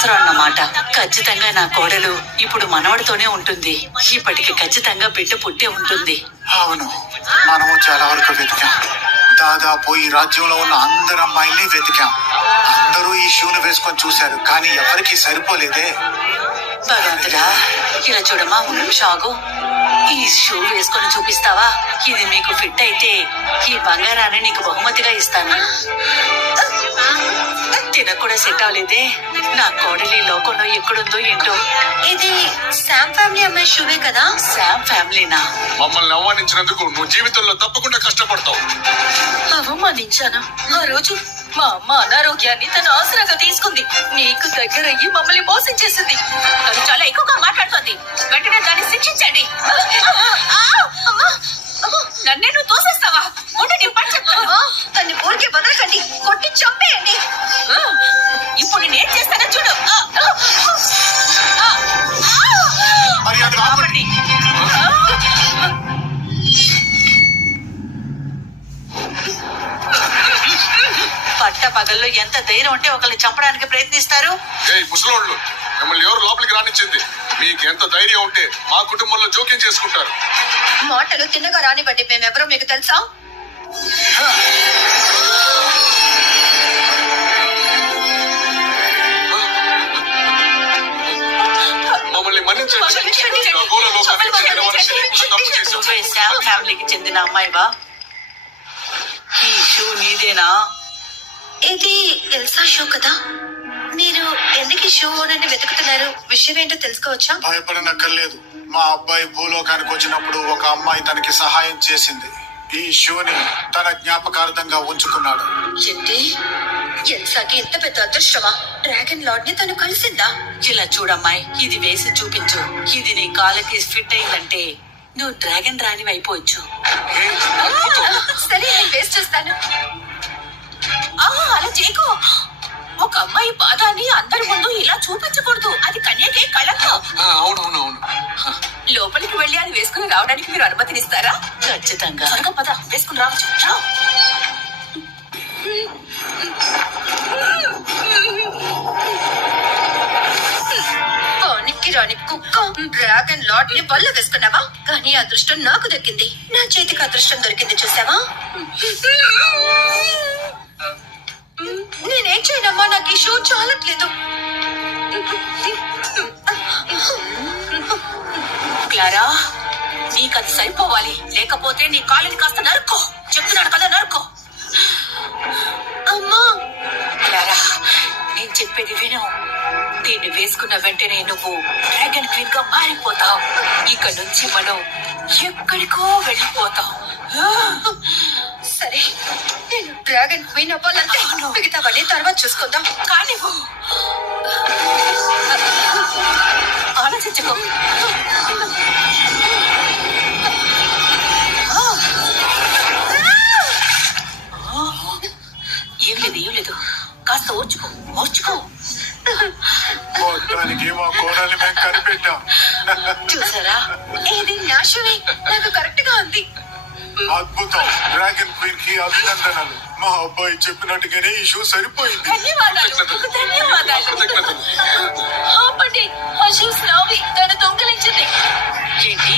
అవసరం అన్నమాట. ఖచ్చితంగా నా కోడలు ఇప్పుడు మనవడితోనే ఉంటుంది. ఇప్పటికి ఖచ్చితంగా బిడ్డ పుట్టే ఉంటుంది. అవును, మనము చాలా వరకు వెతికాం. దాదాపు ఈ రాజ్యంలో ఉన్న అందరు అమ్మాయిల్ని వెతికాం. అందరూ ఈ షూను వేసుకొని చూశారు, కానీ ఎవరికి సరిపోలేదే. భగవంతుడా, ఇలా చూడమ్మా, ఒక నిమిషం ఆగు. ఈ షూ వేసుకొని చూపిస్తావా? ఇది మీకు ఫిట్ అయితే ఈ బంగారాన్ని నీకు బహుమతిగా ఇస్తాను. తినకు కూడా సెట్ అవ్వలేదే. నా కోడలి లోకంలో ఎక్కడుందో ఏంటో. ఇది శామ్ ఫ్యామిలీ అమ్మాయి షూవే కదా? శామ్ ఫ్యామిలీనా? మమ్మల్ని అవమానించినందుకు నువ్వు జీవితంలో తప్పకుండా కష్టపడతావు. అవమానించాను. ఆ రోజు మా అమ్మ అనారోగ్యాన్ని తన ఆసరాగా తీసుకుంది. నీకు దగ్గర అయ్యి మమ్మల్ని మోసం చేసింది. అది చాలా ఎక్కువగా మాట్లాడుతోంది. వెంటనే దాన్ని శిక్షించండి. నన్నే నువ్వు తోసేస్తావా? ఉండండి, పని చెప్తాను. తన్ని ఊరికే వదలకండి, కొట్టి చంపేయండి. ఇప్పుడు నేనేం చేస్తానో చూడు. మర్యాద ఆపండి. పట్ట పగల్లో ఎంత ధైర్యం ఉంటే ఒకరిని చంపడానికి ప్రయత్నిస్తారు? ఏయ్ ముసలోళ్ళు, మిమ్మల్ని ఎవరు లోపలికి రానిచ్చింది? మీకు ఎంత ధైర్యం ఉంటే మా కుటుంబంలో జోక్యం చేసుకుంటారు? మాటలు తిన్నగా రానివ్వండి. మేమెవరో మీకు తెలుసా? మమ్మల్ని మన్నించండి. ఖగోళ లోకానికి చెందిన వారిని తెలియకుండా తప్పు చేశాం. నువ్వే శామ్ ఫ్యామిలీకి చెందిన అమ్మాయివా? ఈ షూ నీదేనా? ఇది ఎల్సా షూ కదా? మీరు ఎందుకు ఈ షూ ఓనర్ని వెతుకుతున్నారు? విషయం ఏంటో తెలుసుకోవచ్చా? భయపడనక్కర్లేదు. మా అబ్బాయి భూలోకానికి వచ్చినప్పుడు ఒక అమ్మాయి తనకి సహాయం చేసింది. ఈ షూని తన జ్ఞాపకార్థంగా ఉంచుకున్నాడు. ఏంటి? ఎల్సాకి ఇంత పెద్ద అదృష్టమా? డ్రాగన్ లార్డ్ ని తను కలిసిందా? ఇలా చూడమ్మాయి, ఇది వేసి చూపించు. ఇది నీ కాళ్ళకి ఫిట్ అయిందంటే నువ్వు డ్రాగన్ రాణి అయిపోవచ్చు. సరే, నేను వేస్ట్ చేస్తాను. అలా చేయకు. ఒక అమ్మాయి పాదాన్ని అందరి ముందు ఇలా చూపించకూడదు. అది కన్యకే కళంకం. అవునవునవును. లోపలికి వెళ్ళి అది వేసుకుని రావడానికి మీరు అనుమతినిస్తారా? ఖచ్చితంగా. త్వరగా పద, వేసుకుని రావచ్చు. రా. పానికి రాని కుక్క, డ్రాగన్ లార్డ్ ని బల్ల వేసుకున్నావా? కానీ అదృష్టం నాకు దక్కింది. నా చేతికి అదృష్టం దొరికింది, చూసావా? నేనేం చేయనమ్మా, నాకు ఈ షూ చాలట్లేదు. క్లారా, నీకు అది సరిపోవాలి. లేకపోతే నీ కాళ్ళని కాస్త నరుక్కో. చెప్తున్నాడు కదా, నరుక్కో. అమ్మా, క్లారా, నేను చెప్పేది విను. దీన్ని వేసుకున్న వెంటనే నువ్వు డ్రాగన్ క్వీన్ గా మారిపోతావు. ఇక నుంచి మనం ఎక్కడికో వెళ్ళిపోతాం. సరే, నేను డ్రాగన్ క్వీన్ అవ్వాలంటే మిగతావన్నీ తర్వాత చూసుకుందాం. కానీ ఆలోచించుకో. ఏం లేదు, కాస్త ఓర్చుకో, ఓర్చుకో. మొత్తానికి మా కోడల్ని మేము కనిపెట్టాం. చూసారా, ఇది నా షూవే, నాకు కరెక్ట్ గా ఉంది. అద్భుతం. డ్రాగన్ క్వీన్ కి అభినందనలు. మా అబ్బాయి చెప్పినట్టుగానే ఈ షూ సరిపోయింది. కృతజ్ఞతలు. ఆపండి, ఆ షూస్ నావి. తను దొంగిలించింది. ఏంటి?